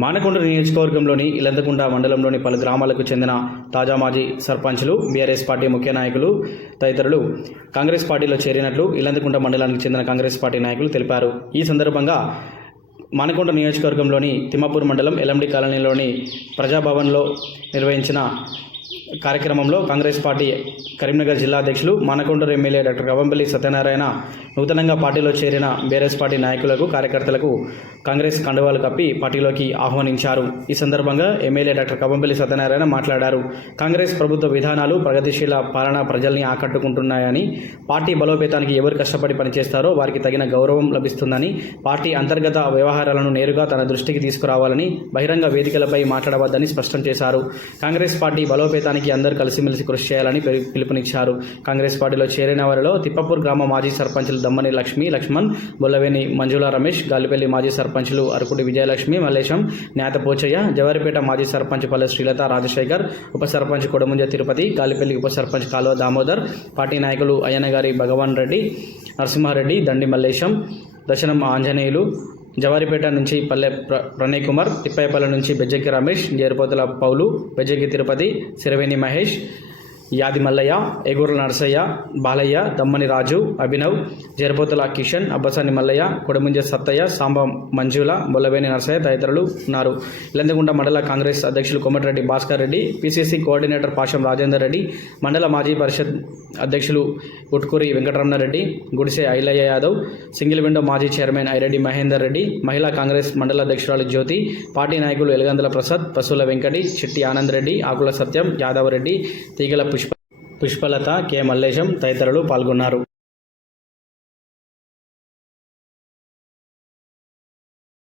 మానకొండ నియోజకవర్గంలోని ఇలందకుంట మండలంలోని పలు గ్రామాలకు చెందిన తాజా మాజీ సర్పంచ్లు బీఆర్ఎస్ పార్టీ ముఖ్య నాయకులు తదితరులు కాంగ్రెస్ పార్టీలో చేరినట్లు ఇలందకుంట మండలానికి చెందిన కాంగ్రెస్ పార్టీ నాయకులు తెలిపారు. ఈ సందర్భంగా మానకొండ నియోజకవర్గంలోని తిమ్మాపూర్ మండలం ఎల్ఎండి కాలనీలోని ప్రజాభవన్లో నిర్వహించిన కార్యక్రమంలో కాంగ్రెస్ పార్టీ కరీంనగర్ జిల్లా అధ్యక్షులు మానకొండూరు ఎమ్మెల్యే డాక్టర్ కవంపల్లి సత్యనారాయణ నూతనంగా పార్టీలో చేరిన బీఆర్ఎస్ పార్టీ నాయకులకు కార్యకర్తలకు కాంగ్రెస్ కండువాలు కప్పి పార్టీలోకి ఆహ్వానించారు. ఈ సందర్భంగా ఎమ్మెల్యే డాక్టర్ కవంపల్లి సత్యనారాయణ మాట్లాడారు. కాంగ్రెస్ ప్రభుత్వ విధానాలు ప్రగతిశీల పాలన ప్రజల్ని ఆకట్టుకుంటున్నాయని పార్టీ బలోపేతానికి ఎవరు కష్టపడి పనిచేస్తారో వారికి తగిన గౌరవం లభిస్తుందని పార్టీ అంతర్గత వ్యవహారాలను నేరుగా తన దృష్టికి తీసుకురావాలని బహిరంగ వేదికలపై మాట్లాడవద్దని స్పష్టం చేశారు. కాంగ్రెస్ పార్టీ బలోపేతానికి అందరూ కలిసిమెలిసి కృషి చేయాలని పిలు- పిలుపునిచ్చారు. కాంగ్రెస్ పార్టీలో చేరిన వారిలో తిప్పపూర్ గ్రామ మాజీ సర్పంచులు దమ్మని లక్ష్మి లక్ష్మణ్ బొల్లవేని మంజుల రమేష్ గాలిపల్లి మాజీ సర్పంచులు అరకుటి విజయలక్ష్మి మల్లేశం నేత పోచయ్య జవారిపేట మాజీ సర్పంచ్ పల్లె శ్రీలత రాజశేఖర్ ఉప సర్పంచ్ కొడముంజ తిరుపతి గాలిపల్లి ఉప సర్పంచ్ కాలువ దామోదర్ పార్టీ నాయకులు అయ్యన్నగారి భగవాన్ రెడ్డి నరసింహారెడ్డి దండి మల్లేశం దశనం ఆంజనేయులు జవారిపేట నుంచి పల్లె ప్ర ప్రణయ్ కుమార్ తిప్పైపల్లె నుంచి బెజ్జకి రమేష్ జేరుపోతుల పౌలు బెజ్జకి తిరుపతి సిరవేణి మహేష్ యాది మల్లయ్య ఎగుర్ల నరసయ్య బాలయ్య దమ్మని రాజు అభినవ్ జరపోతుల కిషన్ అబ్బసాని మల్లయ్య కొడముంజ సత్తయ్య సాంబ మంజుల బొల్లవేని నరసయ్య తదితరులు ఉన్నారు. ఇలందగుంట మండల కాంగ్రెస్ అధ్యక్షులు కోమటిరెడ్డి భాస్కర్ రెడ్డి పిసిసి కోఆర్డినేటర్ పాషం రాజేందర్ రెడ్డి మండల మాజీ పరిషత్ అధ్యక్షులు ఉట్కూరి వెంకటరమణారెడ్డి గుడిసె ఐలయ్య యాదవ్ సింగిల్ విండో మాజీ చైర్మన్ ఐరెడ్డి మహేందర్ రెడ్డి మహిళా కాంగ్రెస్ మండల అధ్యక్షురాలు జ్యోతి పార్టీ నాయకులు ఎలగందల ప్రసాద్ పశువుల వెంకటి చిట్టి ఆనంద్ రెడ్డి ఆకుల సత్యం యాదవ్ రెడ్డి తీగల పుష్ప పుష్పలత కె. మల్లేశం తదితరులు పాల్గొన్నారు.